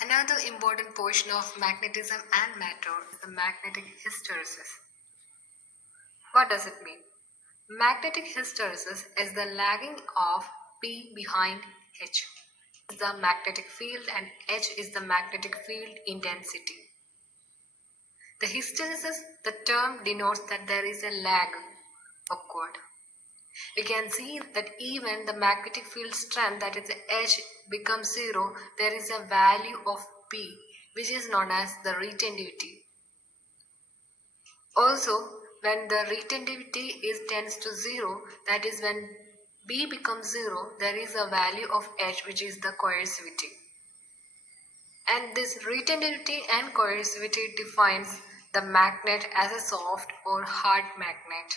Another important portion of magnetism and matter is the magnetic hysteresis. What does it mean? Magnetic hysteresis is the lagging of P behind H. Is the magnetic field and H is the magnetic field intensity. The hysteresis, the term denotes that there is a lag upward. We can see that even the magnetic field strength, that is the H, becomes 0, there is a value of P which is known as the retentivity. Also, when the retentivity tends to 0, that is when B becomes 0, there is a value of H which is the coercivity. And this retentivity and coercivity defines the magnet as a soft or hard magnet.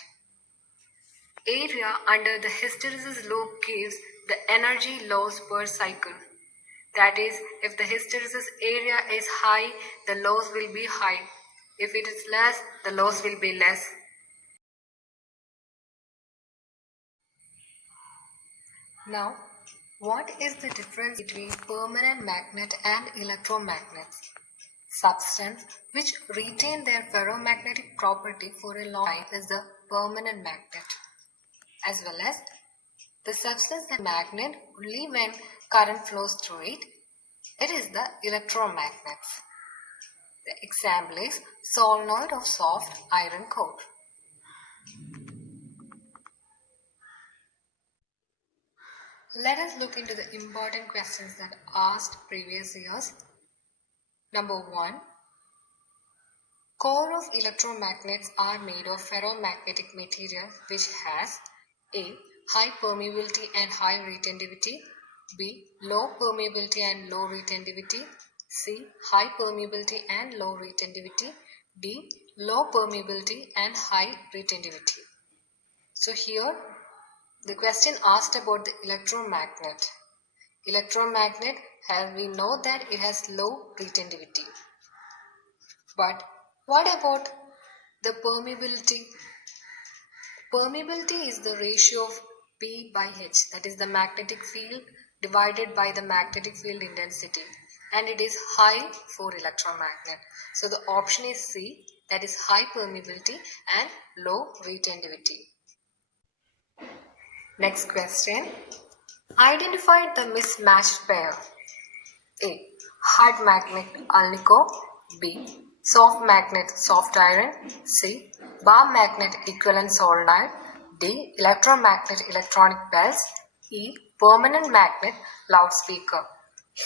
Area under the hysteresis loop gives the energy loss per cycle. That is, if the hysteresis area is high, the loss will be high. If it is less, the loss will be less. Now, what is the difference between permanent magnet and electromagnets? Substance which retain their ferromagnetic property for a long time is the permanent magnet, as well as the substance that magnet only when current flows through it. It is the electromagnets. The example is solenoid of soft iron core. Let us look into the important questions that asked previous years. Number 1. Core of electromagnets are made of ferromagnetic material which has A. High permeability and high retentivity, B. Low permeability and low retentivity, C. High permeability and low retentivity, D. Low permeability and high retentivity. So here the question asked about the electromagnet. Electromagnet, we know that it has low retentivity. But what about the permeability? Permeability is the ratio of P by H, that is the magnetic field divided by the magnetic field intensity, and it is high for electromagnet. So the option is C, that is high permeability and low retentivity. Next question. Identify the mismatched pair. A. Hard magnet alnico. B. Soft magnet soft iron. C. Bar magnet equivalent solenoid. D. Electromagnet electronic bells. E. Permanent magnet loudspeaker.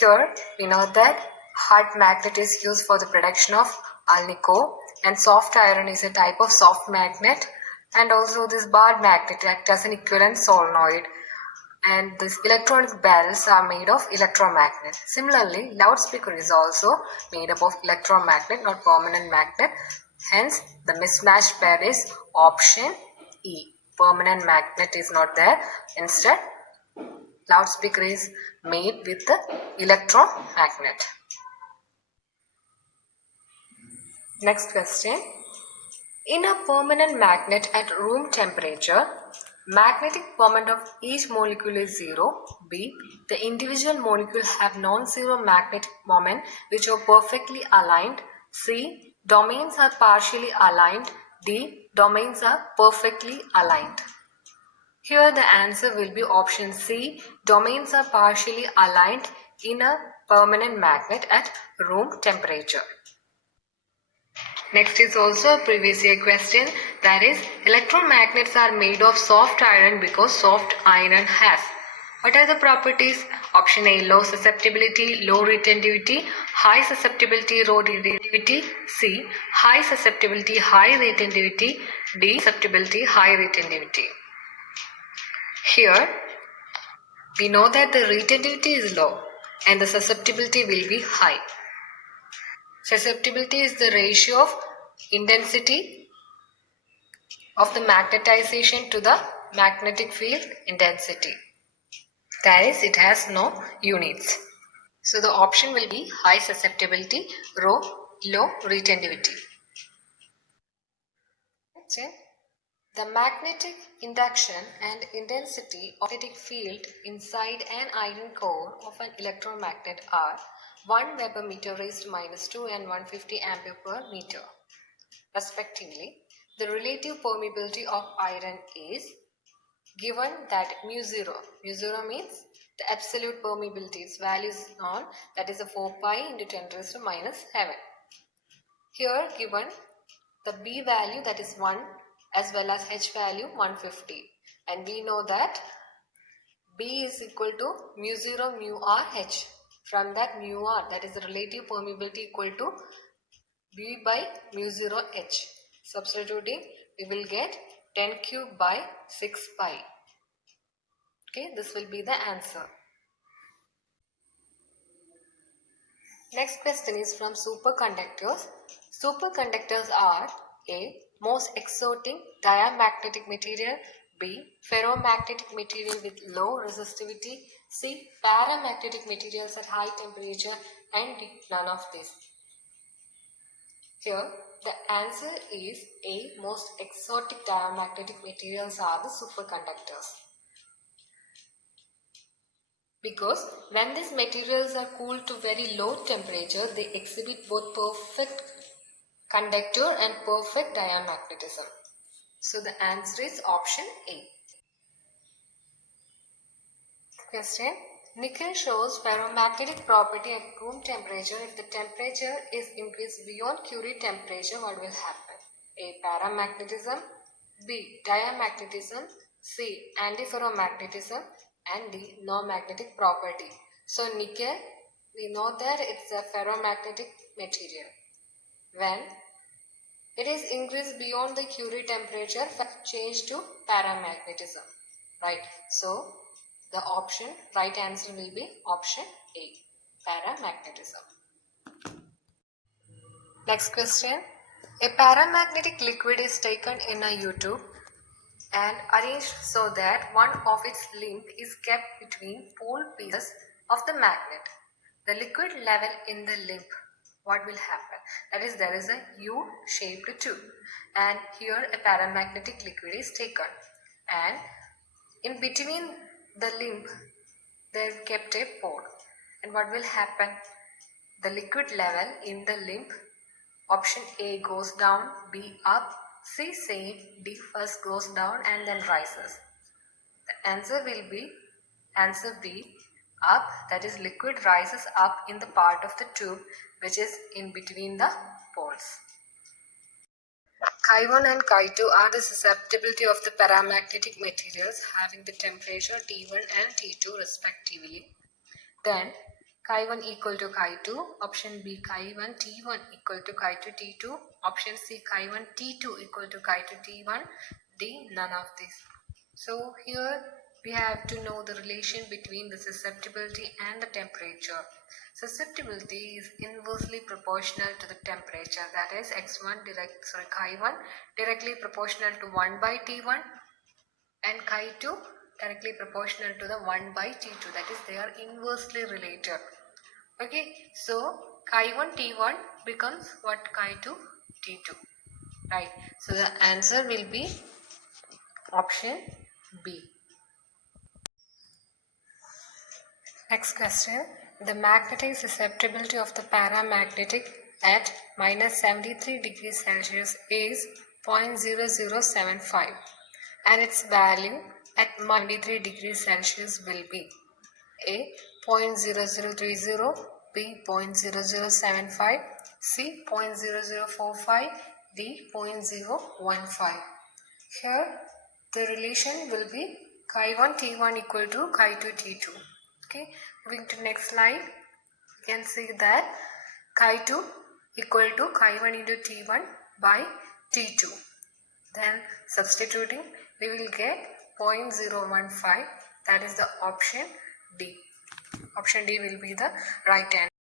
Here we know that hard magnet is used for the production of alnico, and soft iron is a type of soft magnet, and also this bar magnet acts as an equivalent solenoid, and these electronic bells are made of electromagnet. Similarly, loudspeaker is also made up of electromagnet, not permanent magnet. Hence, the mismatched pair is option E. Permanent magnet is not there. Instead, loudspeaker is made with the electromagnet. Next question. In a permanent magnet at room temperature, magnetic moment of each molecule is 0. B. The individual molecules have non-zero magnetic moment which are perfectly aligned. C. Domains are partially aligned. D. Domains are perfectly aligned. Here the answer will be option C. Domains are partially aligned in a permanent magnet at room temperature. Next is also a previous year question, that is, electromagnets are made of soft iron because soft iron has. What are the properties? Option A, low susceptibility, low retentivity, high susceptibility, low retentivity. C, high susceptibility, high retentivity. D, susceptibility, high retentivity. Here, we know that the retentivity is low and the susceptibility will be high. Susceptibility is the ratio of intensity of the magnetization to the magnetic field intensity. That is, it has no units. So the option will be high susceptibility, low retentivity. Okay. The magnetic induction and intensity of the magnetic field inside an iron core of an electromagnet are 1 Weber meter raised to minus 2 and 150 ampere per meter respectively. The relative permeability of iron is given that mu 0 means the absolute permeability, its value is known, that is a 4 pi into 10 raised to minus 7. Here given the B value, that is 1, as well as H value 150, and we know that B is equal to mu 0 mu R H. From that mu R, that is the relative permeability, equal to B by mu 0 H. Substituting, we will get 10 cube by 6 pi. Okay, this will be the answer. Next question is from superconductors. Superconductors are A. Most exotic diamagnetic material, B. Ferromagnetic material with low resistivity, C. Paramagnetic materials at high temperature, and D. None of these. Here the answer is A. Most exotic diamagnetic materials are the superconductors. Because when these materials are cooled to very low temperature, they exhibit both perfect conductor and perfect diamagnetism. So the answer is option A. Question. Nickel shows ferromagnetic property at room temperature. If the temperature is increased beyond Curie temperature, what will happen? A. Paramagnetism, B. Diamagnetism, C. Antiferromagnetism, and D. No magnetic property. So nickel, we know that it's a ferromagnetic material. When it is increased beyond the Curie temperature, change to paramagnetism. Right. So the right answer will be option A, paramagnetism. Next question. A paramagnetic liquid is taken in a U-tube and arranged so that one of its limb is kept between pole pieces of the magnet. The liquid level in the limb, what will happen? That is, there is a U-shaped tube, and here a paramagnetic liquid is taken, and in between the limb they have kept a pole, and what will happen? The liquid level in the limb, option A goes down, B up, C same, D first goes down and then rises. The answer will be answer B, up, that is liquid rises up in the part of the tube which is in between the poles. Chi1 and Chi2 are the susceptibility of the paramagnetic materials having the temperature T1 and T2 respectively. Then Chi1 equal to Chi2, option B Chi1 T1 equal to Chi2 T2, option C Chi1 T2 equal to Chi2 T1, D none of these. So here we have to know the relation between the susceptibility and the temperature. Susceptibility is inversely proportional to the temperature, that is Chi1 directly proportional to 1 by T1 and Chi2 directly proportional to the 1 by T2, that is they are inversely related. Okay, so Chi1 T1 becomes what? Chi2 T2, right? So the answer will be option B. Next question. The magnetic susceptibility of the paramagnetic at minus 73 degrees Celsius is 0.0075 and its value at 93 degrees Celsius will be A. 0.0030, B. 0.0075, C. 0.0045, D. 0.015. Here the relation will be Chi1 T1 equal to Chi2 T2. Okay, moving to next slide, you can see that Chi2 equal to Chi1 into T1 by T2. Then substituting, we will get 0.015, that is the option D. Option D will be the right answer.